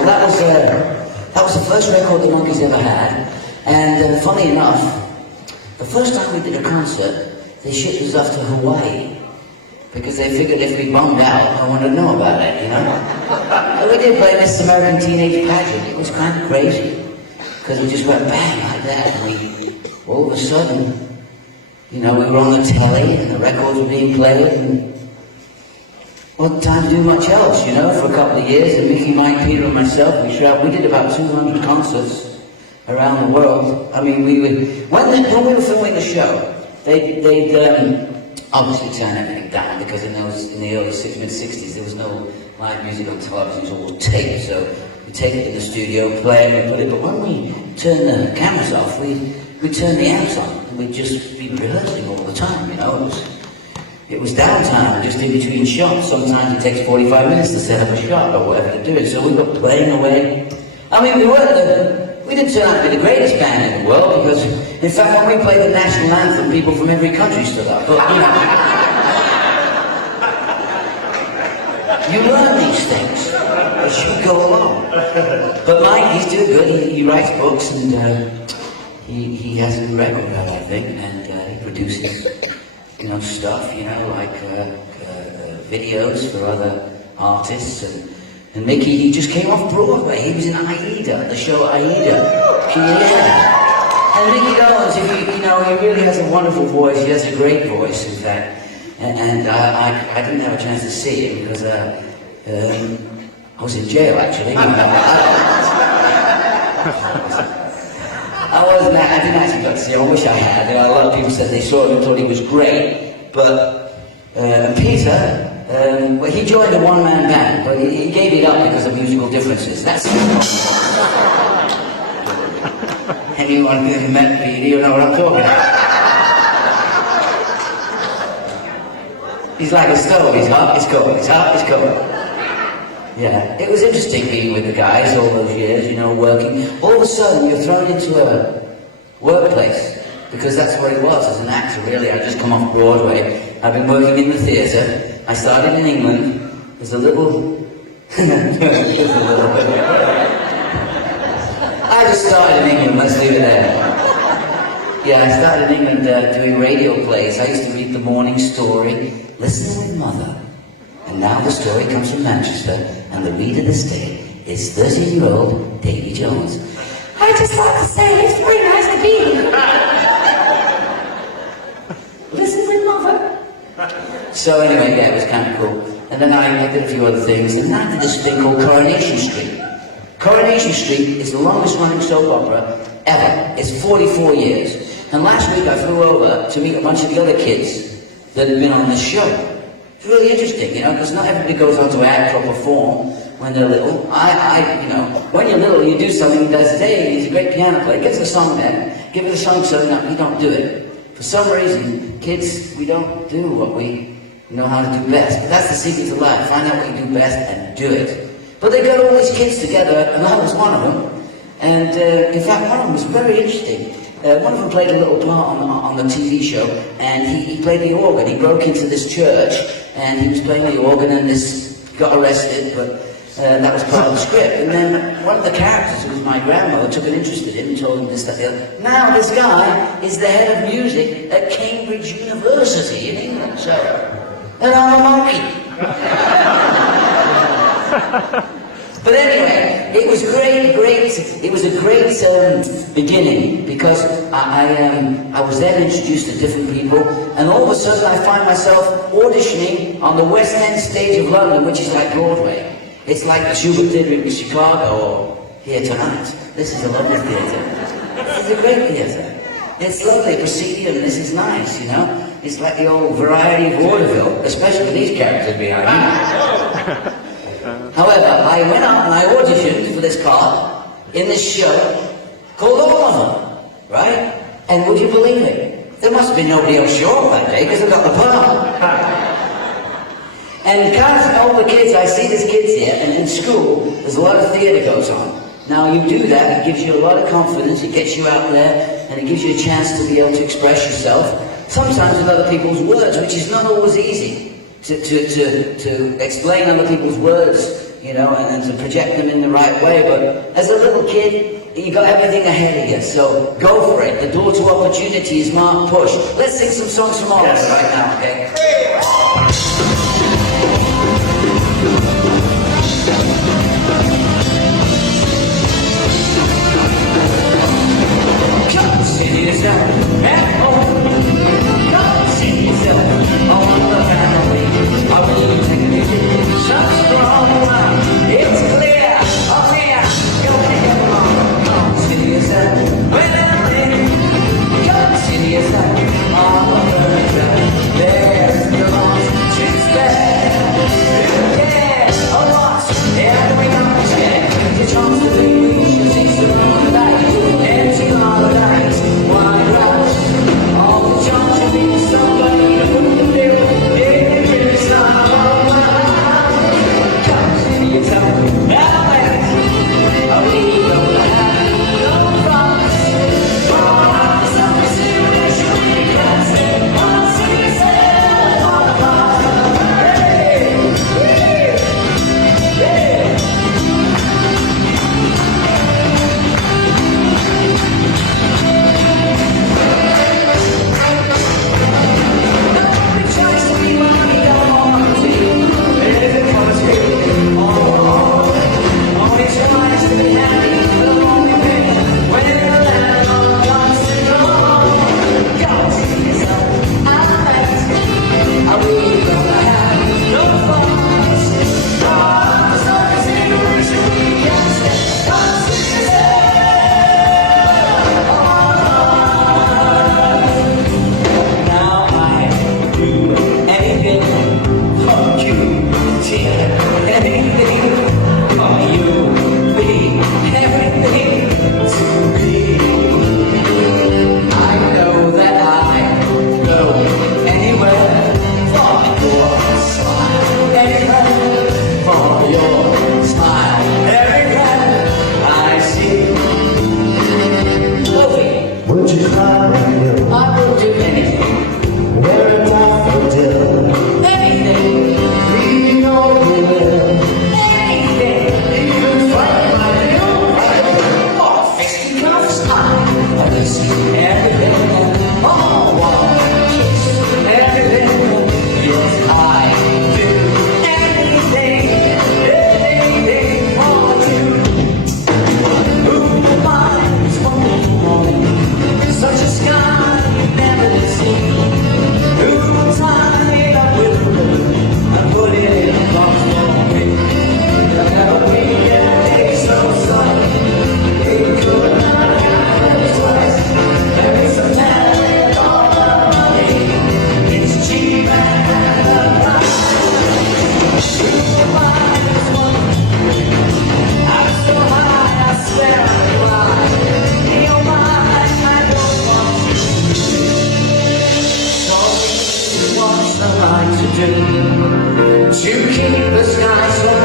Well, that was the first record the Monkees ever had, and funny enough, the first time we did a concert, they shipped us off to Hawaii, because they figured if we bombed out, no one would know about it, you know? And we did play this American Teenage Pageant. It was kind of crazy, because we just went bang like that, and we, all of a sudden, you know, we were on the telly, and the records were being played, and what time to do much else, you know, for a couple of years, and Mickey, Mike, Peter, and myself, we did about 200 concerts around the world. I mean, when we were filming the show, they'd obviously turn everything down, because in the early mid-60s, there was no live music on television, it was all tape, so we take it to the studio, play it, and put it, but when we turn the cameras off, we turn the amps on, and we'd just be rehearsing all the time, you know. It was downtime, just in between shots. Sometimes it takes 45 minutes to set up a shot or whatever to do it. So we were playing away. I mean, we didn't turn out to be the greatest band in the world, because, in fact, when we played the national anthem, people from every country stood up. But, you know, you learn these things as you go along. But Mike, he's doing good. He writes books, and he has a new record out, I think, and he produces, you know, stuff, you know, like videos for other artists, and Mickey, he just came off Broadway. He was in Aida, the show Aida. Yeah. And Mickey Dolenz, you know, he really has a wonderful voice. He has a great voice, in fact. And I didn't have a chance to see him because I was in jail, actually. I didn't actually get to see him. I wish I had. A lot of people said they saw him and thought he was great. But Peter, well, he joined a one-man band, but he gave it up because of musical differences. That's anyone who met me, you know what I'm talking about. He's like a stove. He's hot, he's cold. He's hot, he's cold. Yeah, it was interesting being with the guys all those years, you know, working. All of a sudden, you're thrown into a workplace, because that's what it was as an actor, really. I just come off Broadway. I've been working in the theatre. I started in England. There's a little... I just started in England, let's leave it there. Yeah, I started in England doing radio plays. I used to read the Morning Story, Listen with Mother. And now the story comes from Manchester, and the reader this day is 13-year-old Davy Jones. I just want to say it's very nice to be here. Listen with Mother. So anyway, yeah, it was kind of cool. And then I did a few other things, and then I did this thing called Coronation Street. Coronation Street is the longest running soap opera ever. It's 44 years. And last week I flew over to meet a bunch of the other kids that had been on this show. It's really interesting, you know, because not everybody goes on to act or perform when they're little. You know, when you're little, you do something that says, hey, he's a great piano player, give us a song then. Give it a song, so no, you don't do it. For some reason, kids, we don't do what we know how to do best. But that's the secret to life. Find out what you do best and do it. But they got all these kids together, and I was one of them. And in fact, one of them was very interesting. One of them played a little part on the TV show, and he played the organ. He broke into this church, and he was playing the organ, and this got arrested, but that was part of the script. And then one of the characters, who was my grandmother, took an interest in him and told him this, that, the other. Now this guy is the head of music at Cambridge University in England, so... And I'm a monkey. But anyway, it was great. It was a great beginning, because I was then introduced to different people, and all of a sudden I find myself auditioning on the West End stage of London, which is like Broadway. It's like the Schubert Theatre in Chicago, or here tonight. This is a lovely theatre. This is a great theatre. It's lovely, proscenium, this is nice, you know. It's like the old variety of vaudeville, especially these characters behind me. However, I went out and I auditioned for this part in this show called All of Them, right? And would you believe it? There must have been nobody else showing up that day, because I got the part. And counting all the kids, I see these kids here, and in school, there's a lot of theatre goes on. Now you do that, it gives you a lot of confidence, it gets you out there, and it gives you a chance to be able to express yourself, sometimes with other people's words, which is not always easy. To explain other people's words you know, and to project them in the right way. But as a little kid, you got everything ahead of you, so go for it. The door to opportunity is marked push. Let's sing some songs from Oliver right now, okay? Come see yourself at home. Come see yourself on the family. I believe technically such strong love. It's clear, oh yeah, go ahead along. Come see yourself when I'm in. Come see yourself on the furniture. There's the loss to spare. Who cares a lot? Yeah, we don't care. The chance to be we should see some more light. Empty holidays, why rush? All the chance to be somebody to put the bill in the summer. Come see yourself now, man. We don't have no promise. Oh, some situation we can stay. Come see yourself on the bar. Hey, hey, hey. To keep the sky so